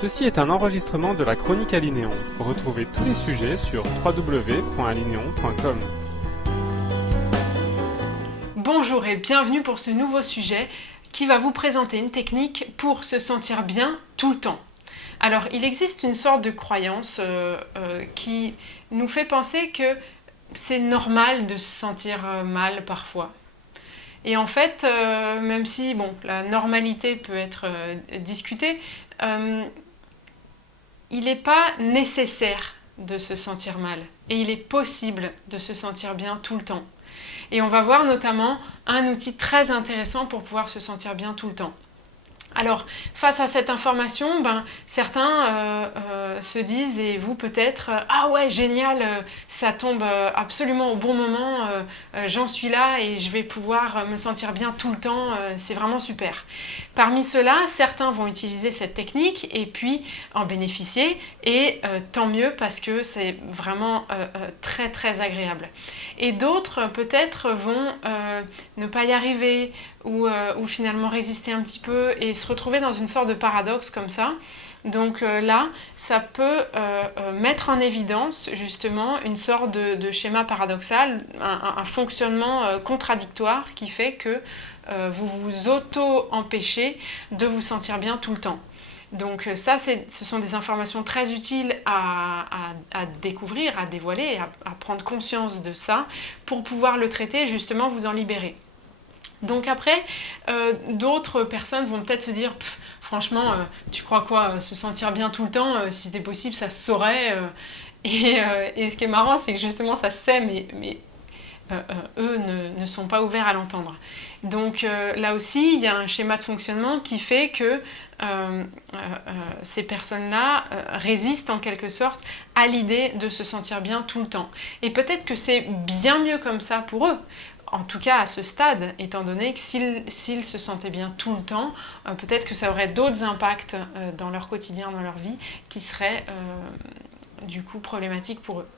Ceci est un enregistrement de la Chronique Alinéon. Retrouvez tous les sujets sur www.alinéon.com. Bonjour et bienvenue pour ce nouveau sujet qui va vous présenter une technique pour se sentir bien tout le temps. Alors, il existe une sorte de croyance qui nous fait penser que c'est normal de se sentir mal parfois. Et en fait, même si la normalité peut être discutée, il n'est pas nécessaire de se sentir mal. Et il est possible de se sentir bien tout le temps. Et on va voir notamment un outil très intéressant pour pouvoir se sentir bien tout le temps. Alors, face à cette information, certains se disent, et vous peut-être, ah ouais, génial, ça tombe absolument au bon moment, j'en suis là et je vais pouvoir me sentir bien tout le temps, c'est vraiment super. Parmi ceux-là, certains vont utiliser cette technique et puis en bénéficier, et tant mieux parce que c'est vraiment très très agréable. Et d'autres peut-être vont ne pas y arriver ou finalement résister un petit peu et se retrouver dans une sorte de paradoxe comme ça. Donc là, ça peut mettre en évidence justement une sorte de schéma paradoxal, un fonctionnement contradictoire qui fait que vous vous auto-empêchez de vous sentir bien tout le temps. Donc ça, ce sont des informations très utiles à découvrir, à dévoiler, à prendre conscience de ça pour pouvoir le traiter et justement vous en libérer. Donc après, d'autres personnes vont peut-être se dire « Franchement, tu crois quoi, se sentir bien tout le temps, si c'était possible, ça se saurait. » Et ce qui est marrant, c'est que justement ça se sait, mais eux ne sont pas ouverts à l'entendre. Donc là aussi, il y a un schéma de fonctionnement qui fait que ces personnes-là résistent en quelque sorte à l'idée de se sentir bien tout le temps. Et peut-être que c'est bien mieux comme ça pour eux. En tout cas à ce stade, étant donné que s'ils se sentaient bien tout le temps, peut-être que ça aurait d'autres impacts dans leur quotidien, dans leur vie, qui seraient du coup problématiques pour eux.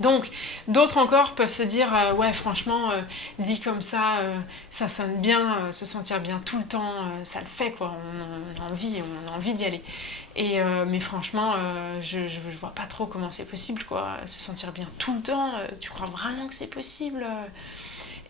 Donc, d'autres encore peuvent se dire ouais, franchement, dit comme ça, ça sonne bien, se sentir bien tout le temps, ça le fait quoi, on a envie d'y aller. Et mais franchement, je vois pas trop comment c'est possible quoi, se sentir bien tout le temps, tu crois vraiment que c'est possible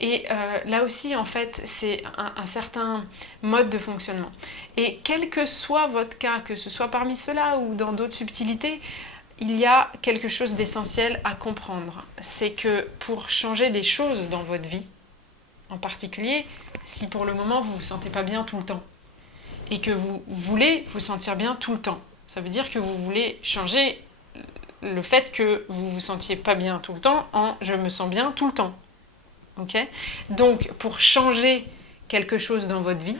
Et là aussi, en fait, c'est un certain mode de fonctionnement. Et quel que soit votre cas, que ce soit parmi ceux-là ou dans d'autres subtilités, il y a quelque chose d'essentiel à comprendre. C'est que pour changer des choses dans votre vie, en particulier, si pour le moment vous ne vous sentez pas bien tout le temps, et que vous voulez vous sentir bien tout le temps, ça veut dire que vous voulez changer le fait que vous ne vous sentiez pas bien tout le temps en « je me sens bien tout le temps ». Okay ? Donc, pour changer quelque chose dans votre vie,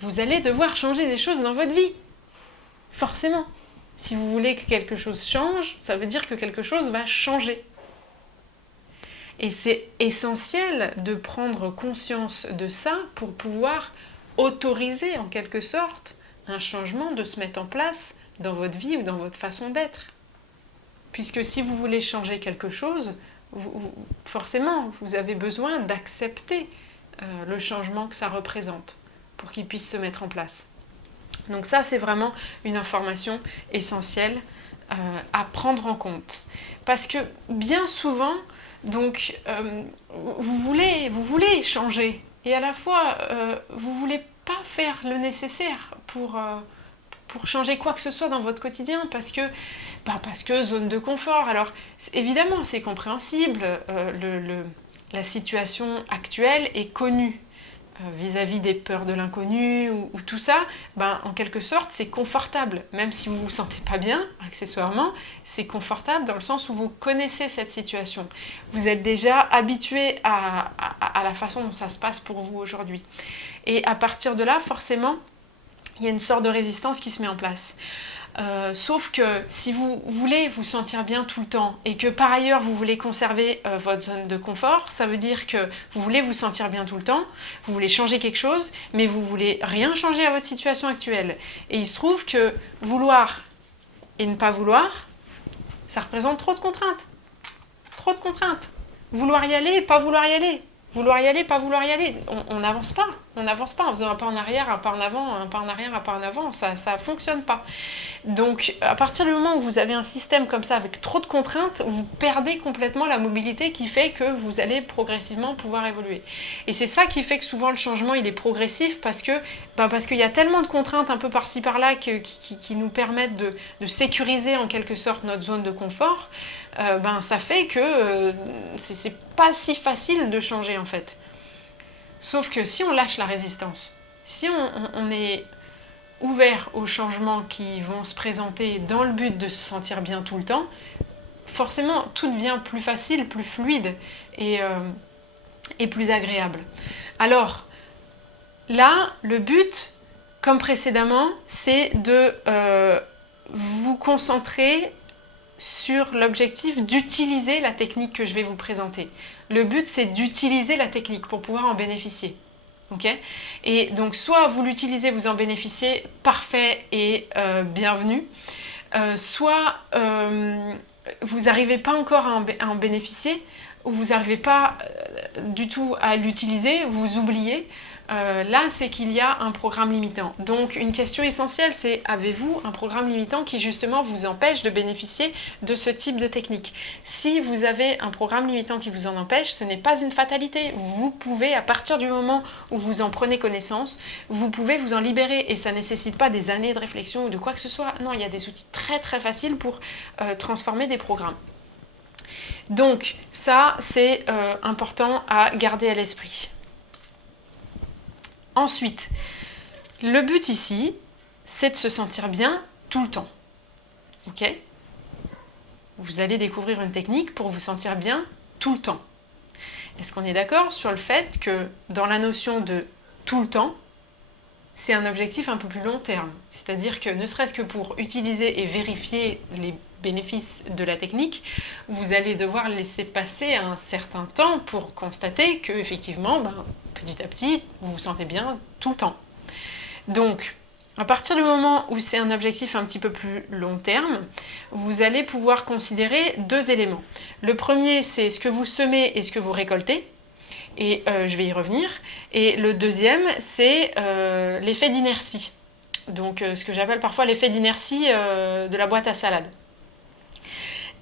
vous allez devoir changer des choses dans votre vie. Forcément. Si vous voulez que quelque chose change, ça veut dire que quelque chose va changer. Et c'est essentiel de prendre conscience de ça pour pouvoir autoriser en quelque sorte un changement de se mettre en place dans votre vie ou dans votre façon d'être. Puisque si vous voulez changer quelque chose, forcément, vous avez besoin d'accepter le changement que ça représente pour qu'il puisse se mettre en place. Donc ça, c'est vraiment une information essentielle à prendre en compte. Parce que bien souvent, donc, vous voulez changer et à la fois, vous ne voulez pas faire le nécessaire pour changer quoi que ce soit dans votre quotidien parce que zone de confort. Alors évidemment c'est compréhensible, la situation actuelle est connue vis-à-vis des peurs de l'inconnu ou tout ça, en quelque sorte c'est confortable, même si vous ne vous sentez pas bien accessoirement, c'est confortable dans le sens où vous connaissez cette situation. Vous êtes déjà habitué à la façon dont ça se passe pour vous aujourd'hui. Et à partir de là, forcément, il y a une sorte de résistance qui se met en place. Sauf que si vous voulez vous sentir bien tout le temps et que par ailleurs vous voulez conserver votre zone de confort, ça veut dire que vous voulez vous sentir bien tout le temps, vous voulez changer quelque chose, mais vous voulez rien changer à votre situation actuelle. Et il se trouve que vouloir et ne pas vouloir, ça représente trop de contraintes. Trop de contraintes. Vouloir y aller et pas vouloir y aller. Vouloir y aller, pas vouloir y aller, on n'avance pas. On n'avance pas en faisant un pas en arrière, un pas en avant, un pas en arrière, un pas en avant. Ça ne fonctionne pas. Donc, à partir du moment où vous avez un système comme ça avec trop de contraintes, vous perdez complètement la mobilité qui fait que vous allez progressivement pouvoir évoluer. Et c'est ça qui fait que souvent le changement, il est progressif parce qu'il y a tellement de contraintes un peu par-ci par-là qui nous permettent de sécuriser en quelque sorte notre zone de confort. Ça fait que c'est pas si facile de changer en fait. Sauf que si on lâche la résistance, si on est ouvert aux changements qui vont se présenter dans le but de se sentir bien tout le temps, forcément tout devient plus facile, plus fluide et plus agréable. Alors là, le but, comme précédemment, c'est de vous concentrer sur l'objectif d'utiliser la technique que je vais vous présenter. Le but, c'est d'utiliser la technique pour pouvoir en bénéficier. Okay ? Et donc, soit vous l'utilisez, vous en bénéficiez, parfait et bienvenue. Soit vous n'arrivez pas encore à en bénéficier, ou vous n'arrivez pas du tout à l'utiliser, vous oubliez. Là, c'est qu'il y a un programme limitant. Donc, une question essentielle, c'est avez-vous un programme limitant qui justement vous empêche de bénéficier de ce type de technique? Si vous avez un programme limitant qui vous en empêche, ce n'est pas une fatalité. Vous pouvez, à partir du moment où vous en prenez connaissance, vous pouvez vous en libérer et ça ne nécessite pas des années de réflexion ou de quoi que ce soit. Non, il y a des outils très très faciles pour transformer des programmes. Donc, ça, c'est important à garder à l'esprit. Ensuite, le but ici, c'est de se sentir bien tout le temps. Ok ? Vous allez découvrir une technique pour vous sentir bien tout le temps. Est-ce qu'on est d'accord sur le fait que dans la notion de tout le temps, c'est un objectif un peu plus long terme? C'est-à-dire que ne serait-ce que pour utiliser et vérifier les bénéfices de la technique, vous allez devoir laisser passer un certain temps pour constater que effectivement, petit à petit, vous vous sentez bien tout le temps. Donc, à partir du moment où c'est un objectif un petit peu plus long terme, vous allez pouvoir considérer deux éléments. Le premier, c'est ce que vous semez et ce que vous récoltez. Et je vais y revenir. Et le deuxième, c'est l'effet d'inertie. Donc, ce que j'appelle parfois l'effet d'inertie de la boîte à salade.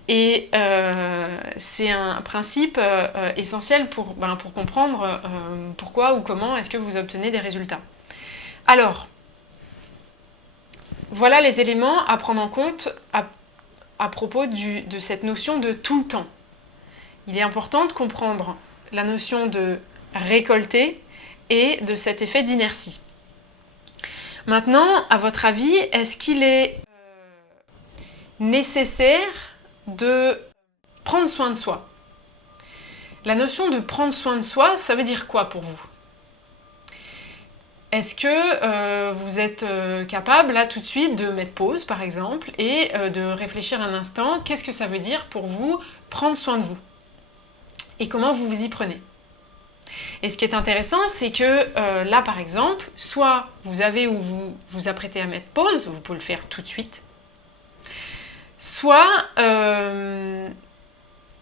Et c'est un principe essentiel pour comprendre pourquoi ou comment est-ce que vous obtenez des résultats. Alors, voilà les éléments à prendre en compte à propos de cette notion de tout le temps. Il est important de comprendre la notion de récolter et de cet effet d'inertie. Maintenant, à votre avis, est-ce qu'il est nécessaire de prendre soin de soi? La notion de prendre soin de soi, ça veut dire quoi pour vous? Est-ce que vous êtes capable, là, tout de suite, de mettre pause, par exemple, et de réfléchir un instant, qu'est-ce que ça veut dire pour vous prendre soin de vous? Et comment vous vous y prenez? Et ce qui est intéressant, c'est que là, par exemple, soit vous avez ou vous vous apprêtez à mettre pause, vous pouvez le faire tout de suite, soit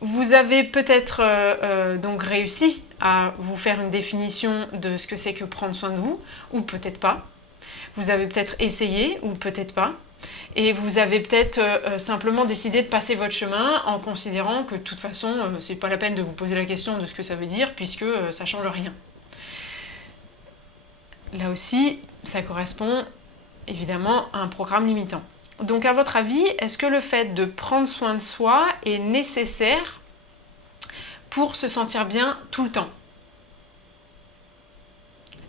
vous avez peut-être donc réussi à vous faire une définition de ce que c'est que prendre soin de vous, ou peut-être pas. Vous avez peut-être essayé, ou peut-être pas. Et vous avez peut-être simplement décidé de passer votre chemin en considérant que de toute façon, c'est pas la peine de vous poser la question de ce que ça veut dire, puisque ça change rien. Là aussi, ça correspond évidemment à un programme limitant. Donc à votre avis, est-ce que le fait de prendre soin de soi est nécessaire pour se sentir bien tout le temps?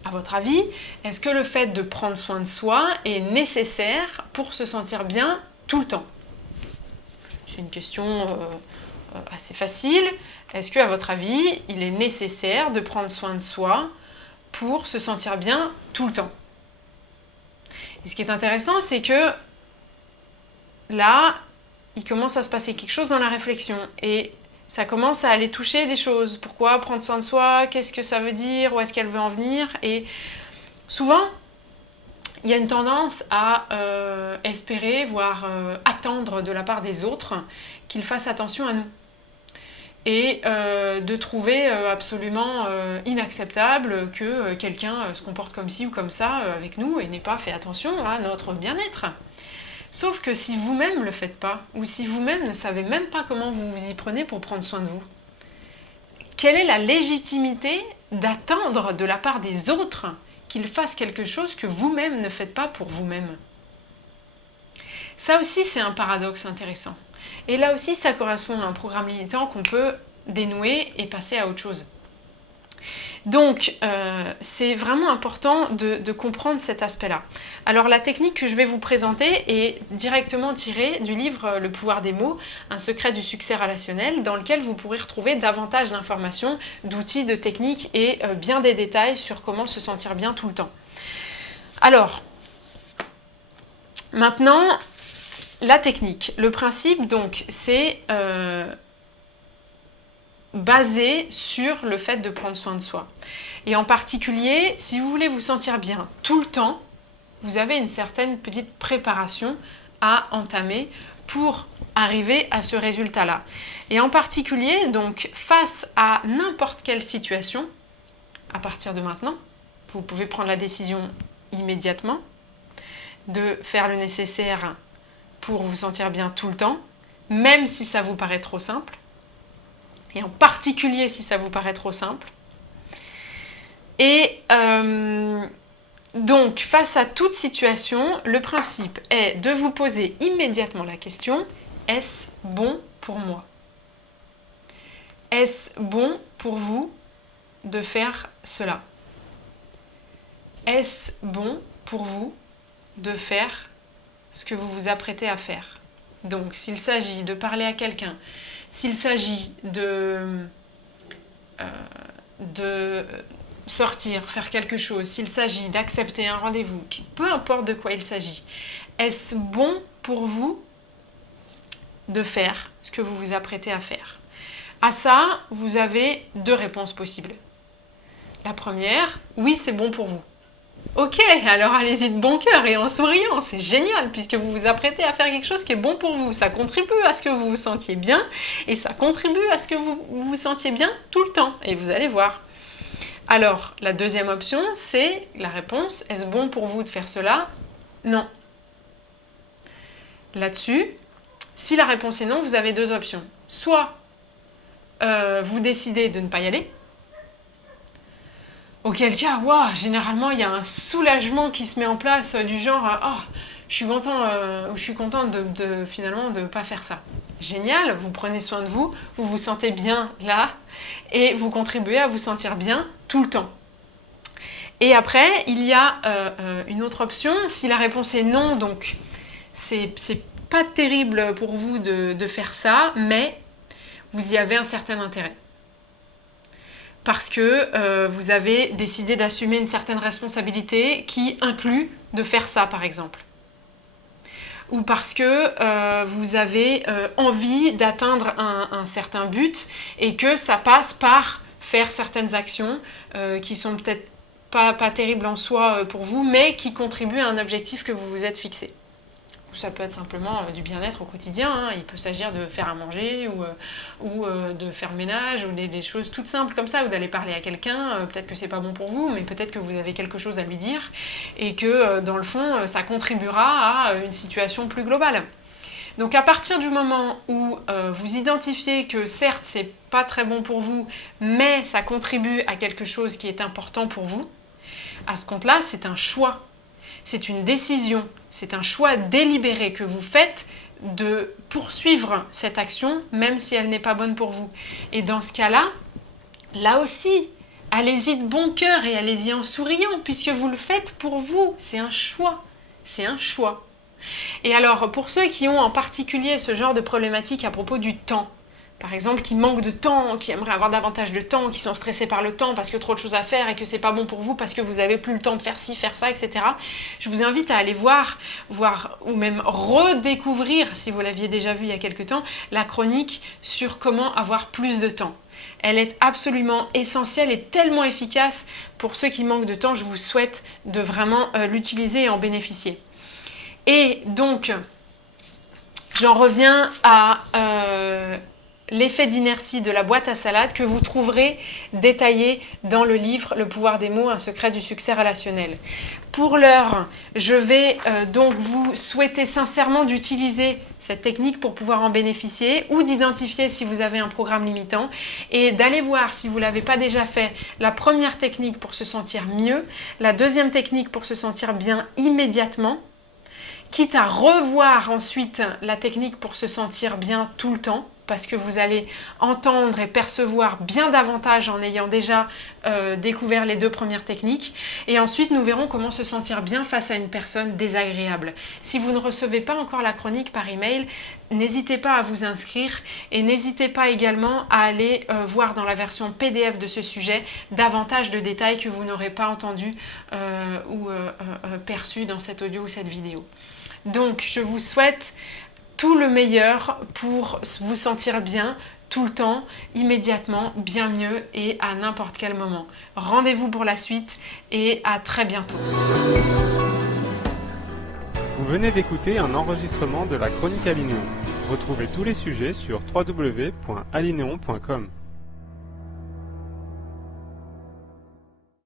À votre avis, est-ce que le fait de prendre soin de soi est nécessaire pour se sentir bien tout le temps? C'est une question assez facile. Est-ce que, à votre avis, il est nécessaire de prendre soin de soi pour se sentir bien tout le temps? Et ce qui est intéressant, c'est que là, il commence à se passer quelque chose dans la réflexion et ça commence à aller toucher des choses. Pourquoi prendre soin de soi? Qu'est-ce que ça veut dire? Où est-ce qu'elle veut en venir? Et souvent, il y a une tendance à espérer, voire attendre de la part des autres qu'ils fassent attention à nous. et de trouver absolument inacceptable que quelqu'un se comporte comme ci ou comme ça avec nous et n'ait pas fait attention à notre bien-être. Sauf que si vous-même ne le faites pas, ou si vous-même ne savez même pas comment vous vous y prenez pour prendre soin de vous, quelle est la légitimité d'attendre de la part des autres qu'ils fassent quelque chose que vous-même ne faites pas pour vous-même? Ça aussi, c'est un paradoxe intéressant. Et là aussi, ça correspond à un programme limitant qu'on peut dénouer et passer à autre chose. Donc, c'est vraiment important de comprendre cet aspect-là. Alors, la technique que je vais vous présenter est directement tirée du livre Le pouvoir des mots, un secret du succès relationnel, dans lequel vous pourrez retrouver davantage d'informations, d'outils, de techniques et bien des détails sur comment se sentir bien tout le temps. Alors, maintenant, la technique. Le principe, donc, c'est basé sur le fait de prendre soin de soi. Et en particulier, si vous voulez vous sentir bien tout le temps, vous avez une certaine petite préparation à entamer pour arriver à ce résultat-là. Et en particulier, donc, face à n'importe quelle situation, à partir de maintenant, vous pouvez prendre la décision immédiatement de faire le nécessaire pour vous sentir bien tout le temps, même si ça vous paraît trop simple, et en particulier si ça vous paraît trop simple. Et donc, face à toute situation, le principe est de vous poser immédiatement la question: est-ce bon pour moi? Est-ce bon pour vous de faire cela? Est-ce bon pour vous de faire ce que vous vous apprêtez à faire? Donc, s'il s'agit de parler à quelqu'un, s'il s'agit de sortir, faire quelque chose, s'il s'agit d'accepter un rendez-vous, peu importe de quoi il s'agit, est-ce bon pour vous de faire ce que vous vous apprêtez à faire? À ça, vous avez deux réponses possibles. La première, oui, c'est bon pour vous. Ok, alors allez-y de bon cœur et en souriant, c'est génial puisque vous vous apprêtez à faire quelque chose qui est bon pour vous. Ça contribue à ce que vous vous sentiez bien et ça contribue à ce que vous vous sentiez bien tout le temps. Et vous allez voir. Alors, la deuxième option, c'est la réponse: est-ce bon pour vous de faire cela? Non. Là-dessus, si la réponse est non, vous avez deux options. Soit vous décidez de ne pas y aller, auquel cas, wow, généralement, il y a un soulagement qui se met en place du genre « Oh, je suis content ou je suis contente finalement de ne pas faire ça. » Génial, vous prenez soin de vous, vous vous sentez bien là et vous contribuez à vous sentir bien tout le temps. Et après, il y a une autre option. Si la réponse est non, donc c'est pas terrible pour vous de faire ça, mais vous y avez un certain intérêt. Parce que vous avez décidé d'assumer une certaine responsabilité qui inclut de faire ça, par exemple. Ou parce que vous avez envie d'atteindre un certain but et que ça passe par faire certaines actions qui sont peut-être pas terribles en soi pour vous, mais qui contribuent à un objectif que vous vous êtes fixé. Ça peut être simplement du bien-être au quotidien, hein. Il peut s'agir de faire à manger ou de faire le ménage ou des choses toutes simples comme ça, ou d'aller parler à quelqu'un. Peut-être que c'est pas bon pour vous, mais peut-être que vous avez quelque chose à lui dire et que dans le fond, ça contribuera à une situation plus globale. Donc à partir du moment où vous identifiez que certes c'est pas très bon pour vous, mais ça contribue à quelque chose qui est important pour vous, à ce compte-là, c'est un choix. C'est une décision, c'est un choix délibéré que vous faites de poursuivre cette action, même si elle n'est pas bonne pour vous. Et dans ce cas-là, là aussi, allez-y de bon cœur et allez-y en souriant, puisque vous le faites pour vous. C'est un choix. C'est un choix. Et alors, pour ceux qui ont en particulier ce genre de problématique à propos du temps, par exemple, qui manquent de temps, qui aimeraient avoir davantage de temps, qui sont stressés par le temps parce que trop de choses à faire et que c'est pas bon pour vous parce que vous avez plus le temps de faire ci, faire ça, etc. Je vous invite à aller voir ou même redécouvrir, si vous l'aviez déjà vu il y a quelque temps, la chronique sur comment avoir plus de temps. Elle est absolument essentielle et tellement efficace pour ceux qui manquent de temps. Je vous souhaite de vraiment l'utiliser et en bénéficier. Et donc, j'en reviens à l'effet d'inertie de la boîte à salade que vous trouverez détaillé dans le livre Le pouvoir des mots, un secret du succès relationnel. Pour l'heure, je vais donc vous souhaiter sincèrement d'utiliser cette technique pour pouvoir en bénéficier ou d'identifier si vous avez un programme limitant et d'aller voir si vous ne l'avez pas déjà fait la première technique pour se sentir mieux, la deuxième technique pour se sentir bien immédiatement, quitte à revoir ensuite la technique pour se sentir bien tout le temps, parce que vous allez entendre et percevoir bien davantage en ayant déjà découvert les deux premières techniques. Et ensuite, nous verrons comment se sentir bien face à une personne désagréable. Si vous ne recevez pas encore la chronique par email, n'hésitez pas à vous inscrire et n'hésitez pas également à aller voir dans la version PDF de ce sujet davantage de détails que vous n'aurez pas entendus ou perçus dans cet audio ou cette vidéo. Donc, je vous souhaite tout le meilleur pour vous sentir bien tout le temps, immédiatement, bien mieux et à n'importe quel moment. Rendez-vous pour la suite et à très bientôt. Vous venez d'écouter un enregistrement de la Chronique Alinéon. Retrouvez tous les sujets sur www.alinéon.com.